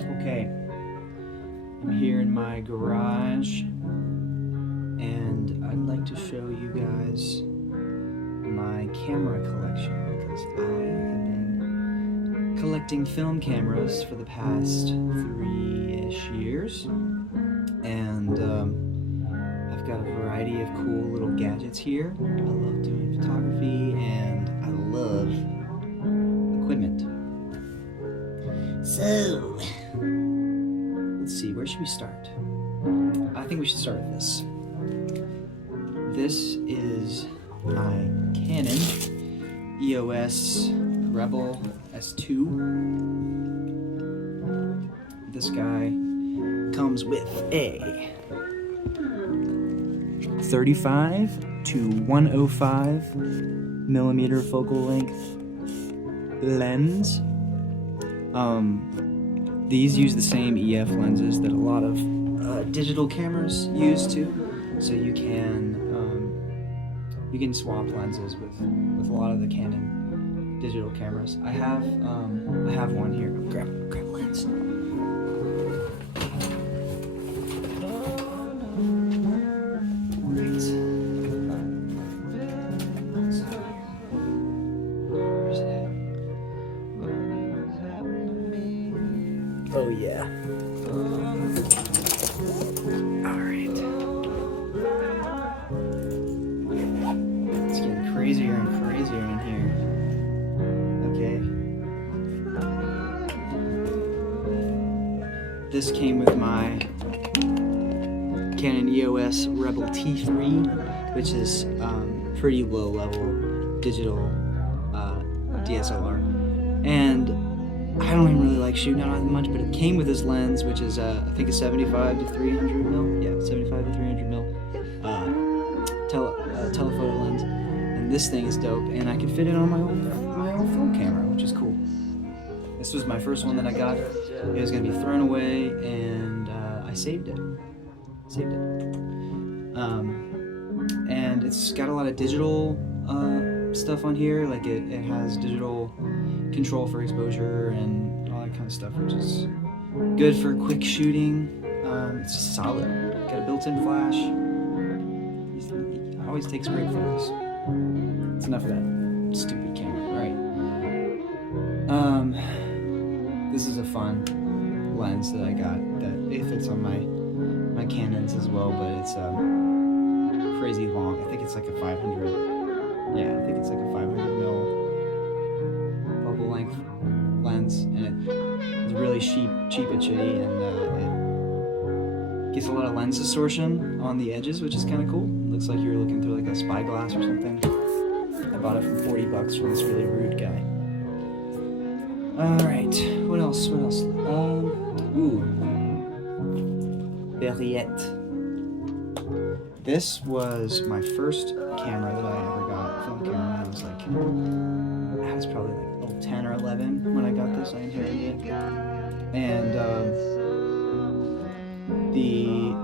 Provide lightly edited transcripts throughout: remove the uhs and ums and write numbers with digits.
Okay, I'm here in my garage, and I'd like to show you guys my camera collection because I have been collecting film cameras for the past 3-ish years, and I've got a variety of cool little gadgets here. I love doing photography, and I love equipment. So, let's see, where should we start? I think we should start with this. This is my Canon EOS Rebel S2. This guy comes with a 35 to 105 millimeter focal length lens. These use the same EF lenses that a lot of digital cameras use too, so you can swap lenses with a lot of the Canon digital cameras. I have one here. Grab a lens. Oh yeah. Alright. It's getting crazier and crazier in here. Okay. This came with my Canon EOS Rebel T3, which is pretty low level digital DSLR. And I don't even really like shooting out that much, but it came with this lens, which is I think a 75 to 300 mil. Yeah, 75 to 300 mil telephoto lens, and this thing is dope. And I can fit it on my old film camera, which is cool. This was my first one that I got. It was gonna be thrown away, and I saved it. And it's got a lot of digital stuff on here. Like it has digital control for exposure and all that kind of stuff, which is good for quick shooting. It's just solid. Got a built-in flash. It always takes great photos. It's enough of that stupid camera. All right. This is a fun lens that I got that it fits on my Canons as well, but it's crazy long. I think it's like a 500. Yeah, I think it's like a 500 mil focal length lens, and it's really cheap and shitty, and it gets a lot of lens distortion on the edges, which is kind of cool. It looks like you're looking through like a spyglass or something. I bought it for $40 from this really rude guy. All right, what else? Ooh, Berriette. This was my first camera that I ever got, film camera, when I was like, I was probably like 10 or 11 when I got this. I inherited it, and the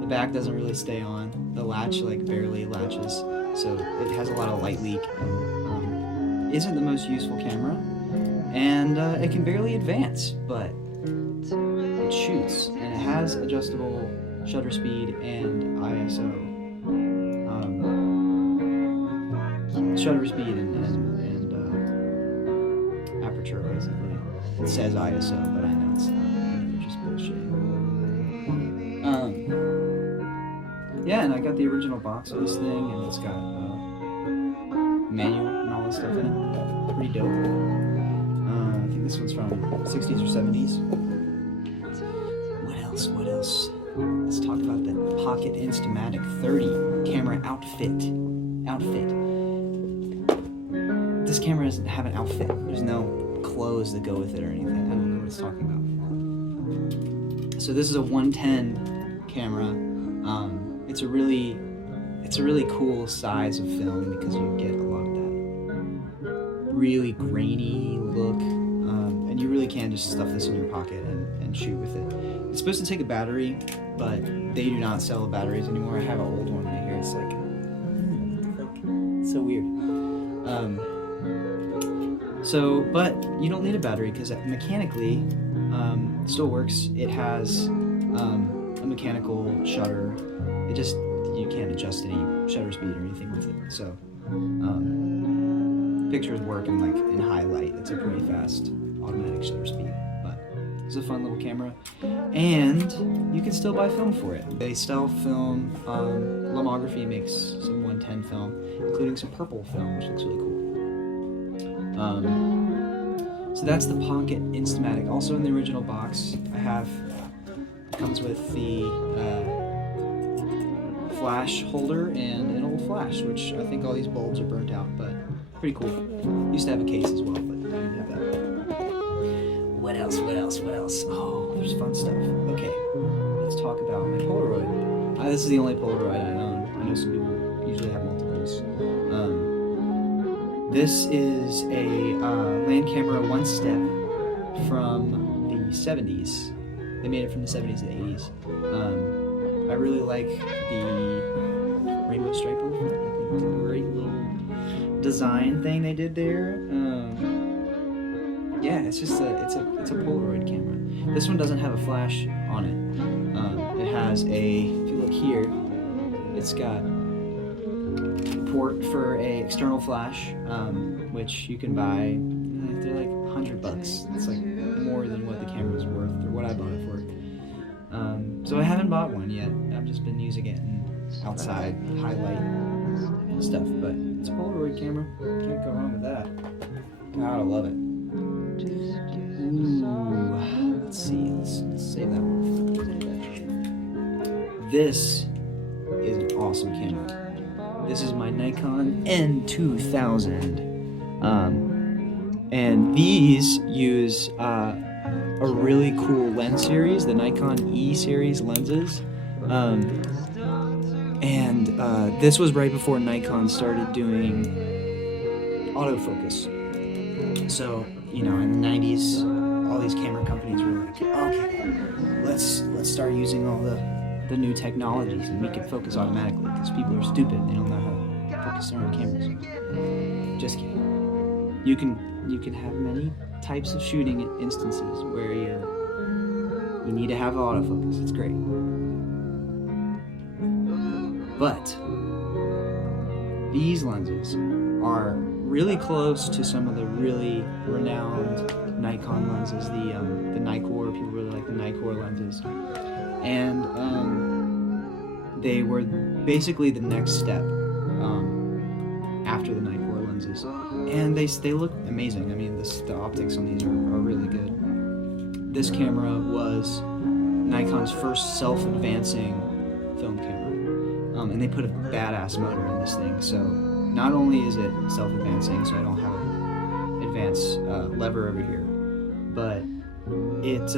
the back doesn't really stay on. The latch like barely latches, so it has a lot of light leak. Isn't the most useful camera, and it can barely advance, but it shoots, and it has adjustable shutter speed and ISO. Shutter speed and aperture, basically. It says ISO, but I know it's just bullshit. Yeah, and I got the original box of this thing, and it's got manual and all this stuff in it. Pretty dope. I think this one's from 60s or 70s. What else? Let's talk about the Pocket Instamatic 30 camera outfit. This camera doesn't have an outfit. There's no clothes that go with it or anything. I don't know what it's talking about. So this is a 110 camera. It's a really cool size of film because you get a lot of that really grainy look, and you really can just stuff this in your pocket and shoot with it. It's supposed to take a battery, but they do not sell batteries anymore. I have an old one right here. It's like so weird. But you don't need a battery because mechanically Still works. It has a mechanical shutter. It just, you can't adjust any shutter speed or anything with it. So pictures work in high light. It's a pretty fast automatic shutter speed, but it's a fun little camera. And you can still buy film for it. They sell film. Lomography makes some 110 film, including some purple film, which looks really cool. So that's the Pocket Instamatic. Also in the original box, it comes with the flash holder and an old flash, which I think all these bulbs are burnt out, but pretty cool. Used to have a case as well, but I didn't have that. What else? Oh, there's fun stuff. Okay, let's talk about my Polaroid. This is the only Polaroid I own. I know some people usually have multiples. This is a land camera one step from the 70s. They made it from the 70s and 80s. I really like the rainbow striper. I think it's a great little design thing they did there. Yeah, it's just it's a Polaroid camera. This one doesn't have a flash on it. It has if you look here, it's got port for a external flash, which you can buy. They're like $100. It's like more than what the camera's worth, or what I bought it for. So I haven't bought one yet. I've just been using it in outside highlight stuff. But it's a Polaroid camera. Can't go wrong with that. God, I love it. Ooh, let's see. Let's save that one. This is an awesome camera. This is my Nikon N2000, and these use a really cool lens series, the Nikon E series lenses, and this was right before Nikon started doing autofocus. So in the 90s, all these camera companies were like, okay, let's start using all the new technologies and make it focus automatically, because people are stupid. They don't know how to focus their own cameras. Just kidding. You can have many types of shooting instances where you need to have autofocus. It's great. But these lenses are really close to some of the really renowned Nikon lenses, the Nikkor. People really like the Nikkor lenses. And they were basically the next step after the Nikkor lenses, and they look amazing. I mean, the optics on these are really good. This camera was Nikon's first self-advancing film camera, and they put a badass motor in this thing. So not only is it self-advancing, so I don't have an advanced lever over here, but it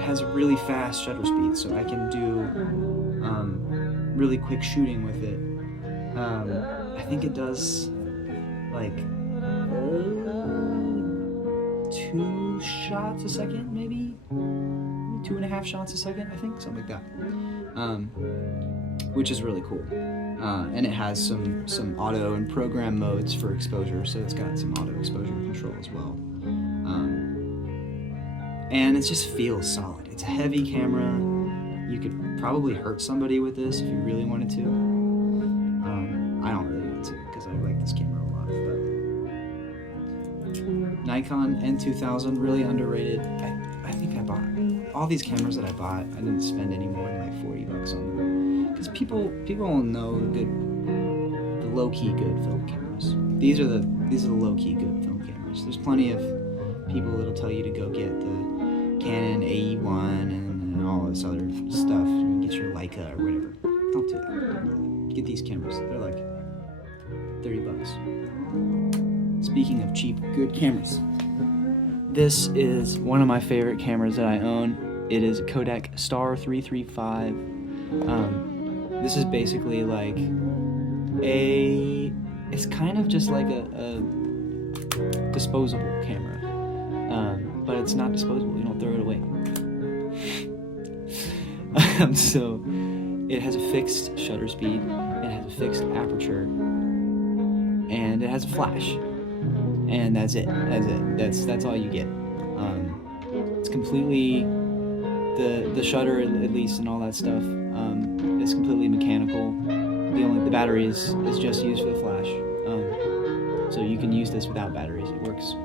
has a really fast shutter speed, so I can do really quick shooting with it. I think it does like 2 shots a second, maybe 2.5 shots a second, I think, something like that, which is really cool. And it has some auto and program modes for exposure, so it's got some auto exposure control as well. And it just feels solid. It's a heavy camera. You could probably hurt somebody with this if you really wanted to. I don't really want to, because I like this camera a lot. But Nikon N2000, really underrated. I think I bought all these cameras that I bought. I didn't spend any more than like $40 on them, because people know the low-key good film cameras. These are the low-key good film cameras. There's plenty of people that'll tell you to go get the Canon AE1 and all this other stuff. You get your Leica or whatever. Don't do that. Get these cameras. They're like $30. Speaking of cheap, good cameras, this is one of my favorite cameras that I own. It is a Kodak Star 335. This is basically like it's kind of just like a disposable camera. But it's not disposable. You don't throw it away. So it has a fixed shutter speed, it has a fixed aperture, and it has a flash. And that's it. That's all you get. It's completely the shutter, at least, and all that stuff is completely mechanical. The battery is just used for the flash. So you can use this without batteries. It works.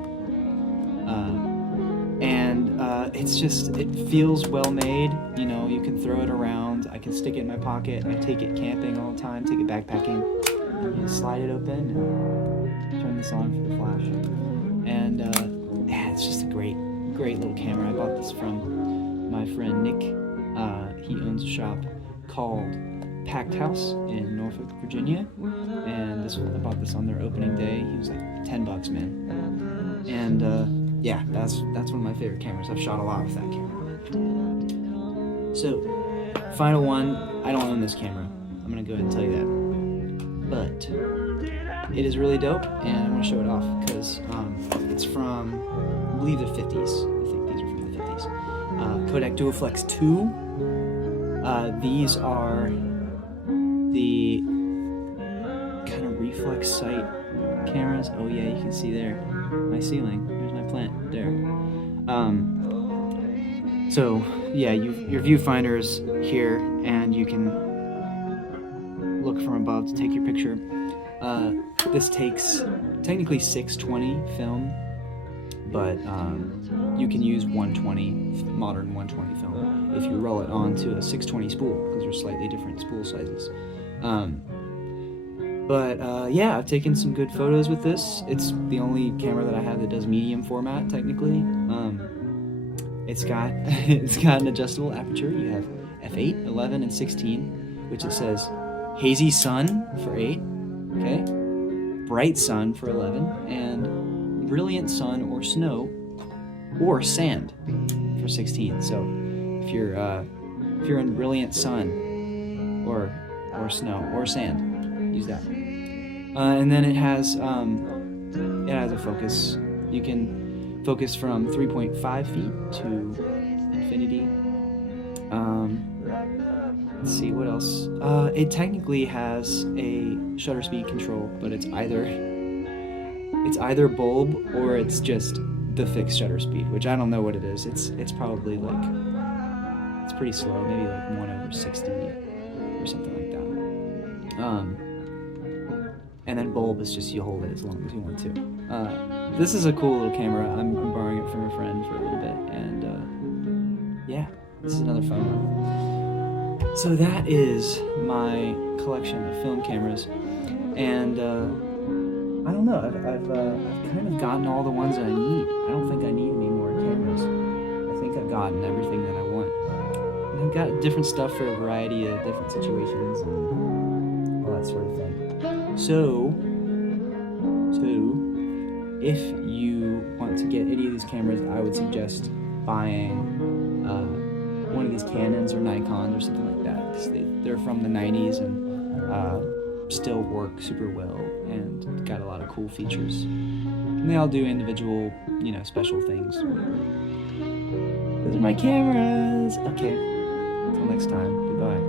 It feels well made. You know, you can throw it around. I can stick it in my pocket. I take it camping all the time. Take it backpacking. You slide it open and turn this on for the flash. And it's just a great little camera. I bought this from my friend Nick. He owns a shop called Packed House in Norfolk, Virginia, and I bought this on their opening day. He was like $10, man. And yeah, that's one of my favorite cameras. I've shot a lot with that camera. So, final one. I don't own this camera. I'm gonna go ahead and tell you that, but it is really dope, and I want to show it off because it's from, I believe, the 50s. I think these are from the 50s. Kodak Duoflex 2. These are the kind of reflex sight cameras. Oh yeah, you can see there my ceiling. There's my plant there. So yeah, your viewfinder is here, and you can look from above to take your picture. This takes technically 620 film, but you can use 120, modern 120 film if you roll it onto a 620 spool, because they're slightly different spool sizes. Yeah, I've taken some good photos with this. It's the only camera that I have that does medium format, technically. It's got an adjustable aperture. You have f8, 11, and 16, which it says hazy sun for 8, okay, bright sun for 11, and brilliant sun or snow or sand for 16. So if you're in brilliant sun or snow or sand, use that. And then it has a focus. You can focus from 3.5 feet to infinity. Let's see what else. It technically has a shutter speed control, but it's either bulb or it's just the fixed shutter speed, which I don't know what it is. It's probably like, it's pretty slow, maybe like 1/60 or something like that. And then bulb is just you hold it as long as you want to. This is a cool little camera. I'm borrowing it from a friend for a little bit, and yeah, this is another fun one. So that is my collection of film cameras, and I don't know. I've kind of gotten all the ones that I need. I don't think I need any more cameras. I think I've gotten everything that I want. And I've got different stuff for a variety of different situations and all that sort of thing. So if you want to get any of these cameras, I would suggest buying one of these Canons or Nikons or something like that, because they're from the 90s and still work super well and got a lot of cool features. And they all do individual, special things. Those are my cameras. Okay, until next time, goodbye.